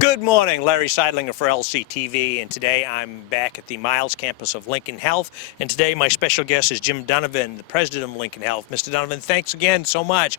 Good morning, Larry Seidlinger for LCTV, and today I'm back at the Miles campus of Lincoln Health, and today my special guest is Jim Donovan, the president of Lincoln Health. Mr. Donovan, thanks again so much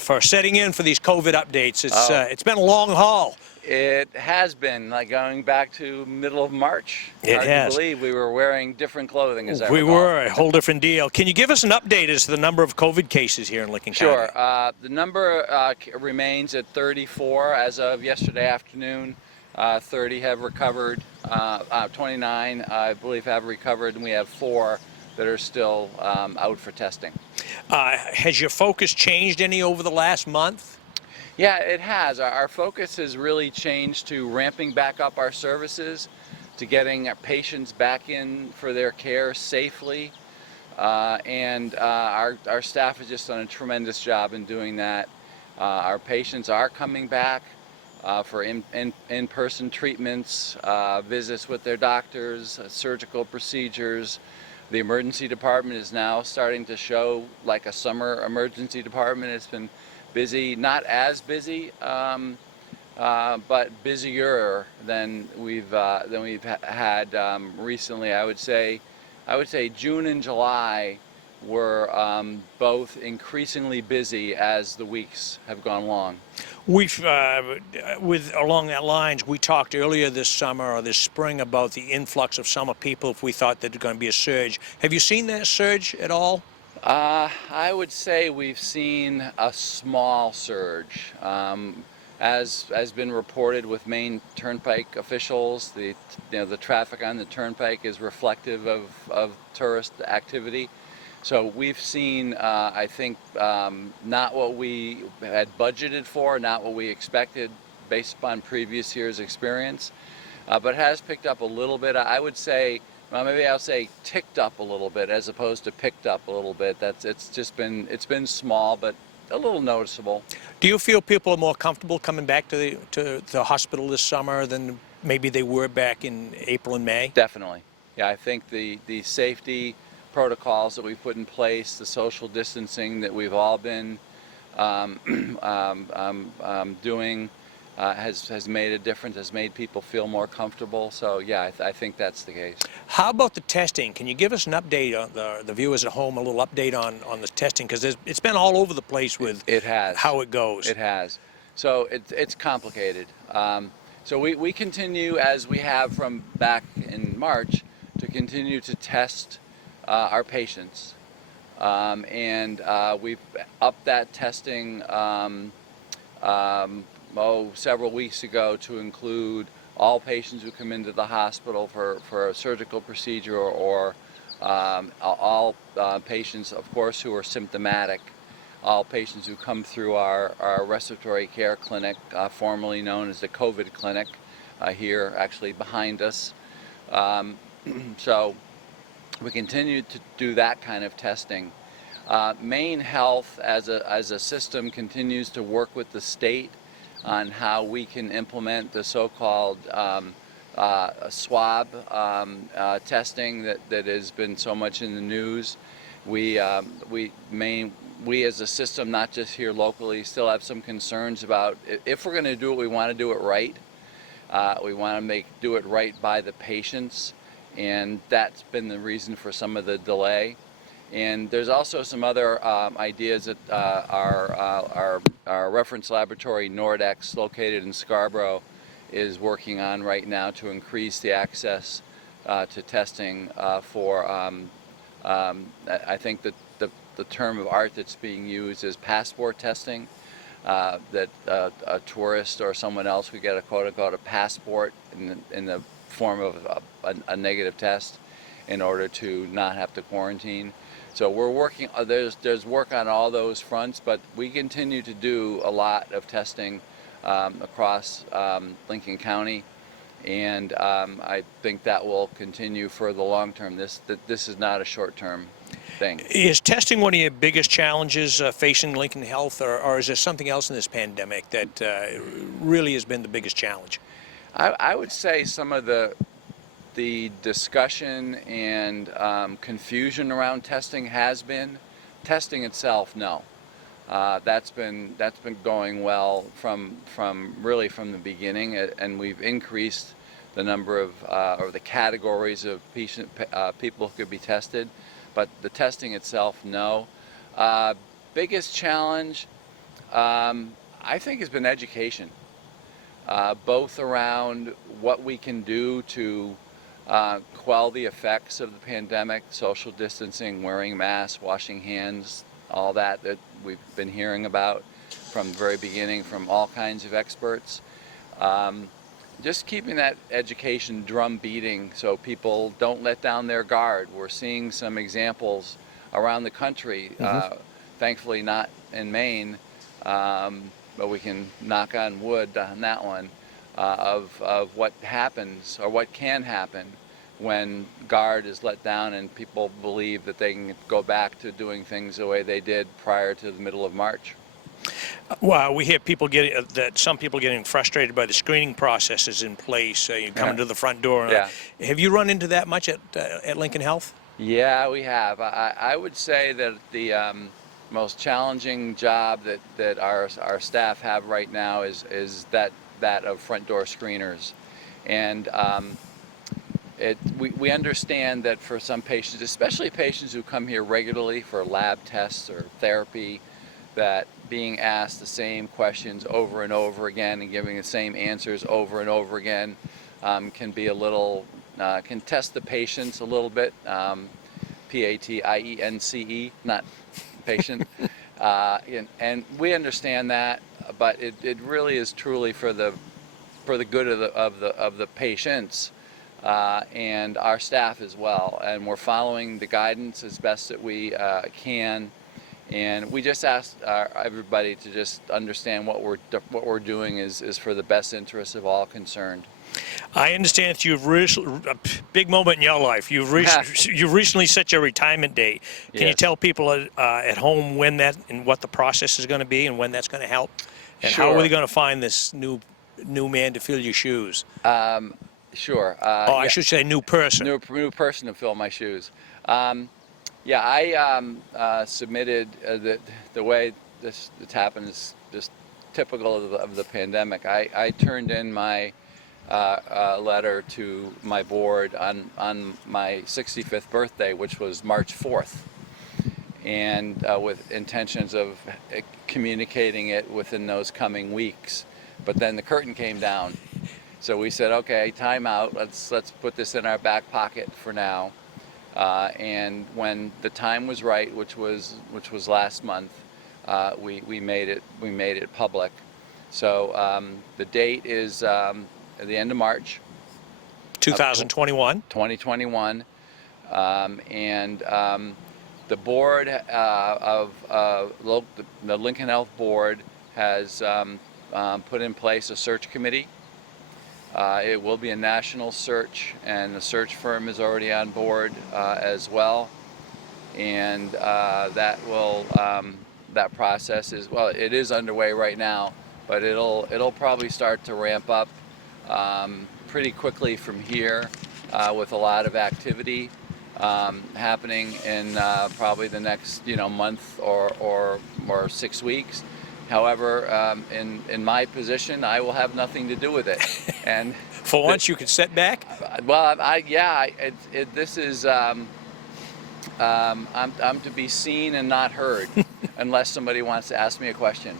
for setting in for these COVID updates. It's been a long haul. It has been, like going back to middle of March. It Hard has. to believe we were wearing different clothing, as I We recall. were, a whole different deal. Can you give us an update as to the number of COVID cases here in Lincoln County? Sure. The number remains at 34 as of yesterday afternoon. 30 have recovered, 29 I believe have recovered, and we have 4 that are still out for testing. Has your focus changed any over the last month? Yeah, it has. Our focus has really changed to ramping back up our services, to getting our patients back in for their care safely, and our staff has just done a tremendous job in doing that. Our patients are coming back for in-person treatments, visits with their doctors, surgical procedures. The emergency department is now starting to show like a summer emergency department. It's been busy, not as busy, but busier than we've had recently. I would say June and July were both increasingly busy as the weeks have gone along. Along that lines, we talked earlier this summer or this spring about the influx of summer people if we thought that there's going to be a surge. Have you seen that surge at all? I would say we've seen a small surge. As has been reported with Maine Turnpike officials, the traffic on the Turnpike is reflective of tourist activity. So we've seen, I think, not what we had budgeted for, not what we expected based upon previous year's experience, but has picked up a little bit. I would say, well, maybe I'll say ticked up a little bit as opposed to picked up a little bit. It's been small, but a little noticeable. Do you feel people are more comfortable coming back to the hospital this summer than maybe they were back in April and May? Definitely. Yeah, I think the safety protocols that we've put in place, the social distancing that we've all been doing has made a difference, has made people feel more comfortable. So yeah, I think that's the case. How about the testing? Can you give us an update on the viewers at home, a little update on the testing? Because it's been all over the place with how it goes. It has. So it's complicated. So we continue, as we have from back in March, to continue to test our patients. And we've upped that testing several weeks ago to include all patients who come into the hospital for a surgical procedure, or all patients, of course, who are symptomatic, all patients who come through our respiratory care clinic, formerly known as the COVID clinic, here actually behind us. So we continue to do that kind of testing. Maine Health as a system continues to work with the state on how we can implement the so-called swab testing that has been so much in the news. We as a system, not just here locally, still have some concerns about if we're going to do it, we want to do it right. We want to do it right by the patients, and that's been the reason for some of the delay. And there's also some other ideas that our reference laboratory, Nordex, located in Scarborough, is working on right now to increase the access to testing for, I think that the term of art that's being used is passport testing, that a tourist or someone else could get a quote-unquote a passport in the form of a negative test in order to not have to quarantine. So we're working, there's work on all those fronts, but we continue to do a lot of testing across Lincoln County, and I think that will continue for the long term. This is not a short-term thing. Is testing one of your biggest challenges facing Lincoln Health, or is there something else in this pandemic that really has been the biggest challenge? I would say some of the discussion and confusion around testing has been. Testing itself, no. That's been going well from really from the beginning, and we've increased the number of or the categories of people who could be tested, but the testing itself, no. Biggest challenge, I think, has been education, both around what we can do to quell the effects of the pandemic, social distancing, wearing masks, washing hands, all that we've been hearing about from the very beginning from all kinds of experts. Just keeping that education drum beating so people don't let down their guard. We're seeing some examples around the country, thankfully not in Maine, but we can knock on wood on that one, of what happens or what can happen when guard is let down and people believe that they can go back to doing things the way they did prior to the middle of March. Well, we hear people some people getting frustrated by the screening processes in place. You come to the front door. Yeah. Have you run into that much at Lincoln Health? Yeah, we have. I would say that the most challenging job that our staff have right now is that of front door screeners, and we understand that for some patients, especially patients who come here regularly for lab tests or therapy, that being asked the same questions over and over again and giving the same answers over and over again can be a little, can test the patience a little bit, P-A-T-I-E-N-C-E, not patient. And we understand that, but it really is truly for the good of the patients and our staff as well. And we're following the guidance as best that we can. And we just ask everybody to just understand what we're doing is for the best interest of all concerned. I understand that you've a big moment in your life. You've recently set your retirement date. Can you tell people at home when that and what the process is going to be and when that's going to help? And Sure. how are we going to find this new man to fill your shoes? Sure. I should say new person. New person to fill my shoes. Yeah, I submitted the way this happened is just typical of the pandemic. I turned in my letter to my board on my 65th birthday, which was March 4th, and with intentions of communicating it within those coming weeks. But then the curtain came down, so we said, okay, time out. Let's put this in our back pocket for now. And when the time was right, which was last month, we made it public. So the date is at the end of March, 2021. 2021, and the board of the Lincoln Health Board has put in place a search committee. It will be a national search, and the search firm is already on board as well. And that process it is underway right now, but it'll probably start to ramp up pretty quickly from here, with a lot of activity happening in probably the next month or 6 weeks. However, in my position, I will have nothing to do with it. And for once, you could sit back. Well, this is I'm to be seen and not heard, unless somebody wants to ask me a question.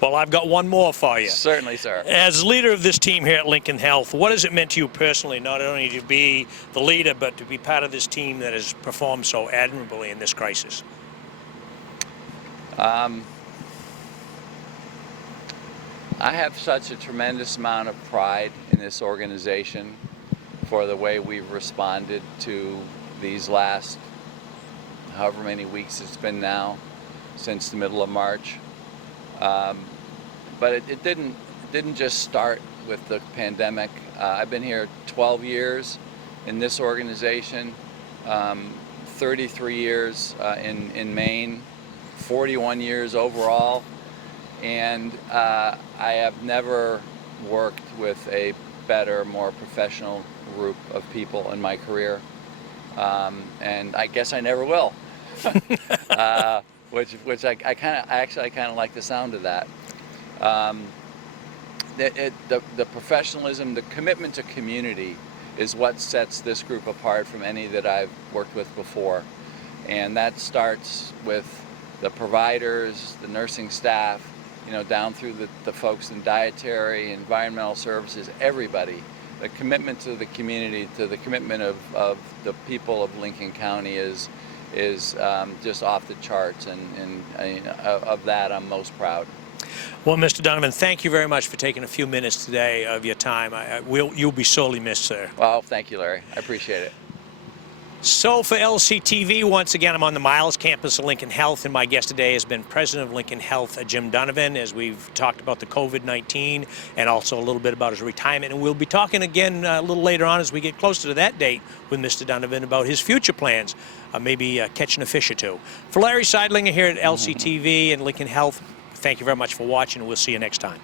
Well, I've got one more for you. Certainly, sir. As leader of this team here at Lincoln Health, what has it meant to you personally, not only to be the leader, but to be part of this team that has performed so admirably in this crisis? I have such a tremendous amount of pride in this organization for the way we've responded to these last however many weeks it's been now, since the middle of March. But it didn't just start with the pandemic. I've been here 12 years in this organization, 33 years in Maine, 41 years overall. And I have never worked with a better, more professional group of people in my career, and I guess I never will. which I actually kind of like the sound of that. The professionalism, the commitment to community is what sets this group apart from any that I've worked with before. And that starts with the providers, the nursing staff, down through the folks in dietary, environmental services, everybody. The commitment to the community, to the commitment of the people of Lincoln County is just off the charts, and of that I'm most proud. Well, Mr. Donovan, thank you very much for taking a few minutes today of your time. You'll be sorely missed, sir. Well, thank you, Larry. I appreciate it. So for LCTV, once again, I'm on the Miles campus of Lincoln Health, and my guest today has been President of Lincoln Health, Jim Donovan, as we've talked about the COVID-19 and also a little bit about his retirement. And we'll be talking again a little later on as we get closer to that date with Mr. Donovan about his future plans, maybe catching a fish or two. For Larry Seidlinger here at LCTV and Lincoln Health, thank you very much for watching, and we'll see you next time.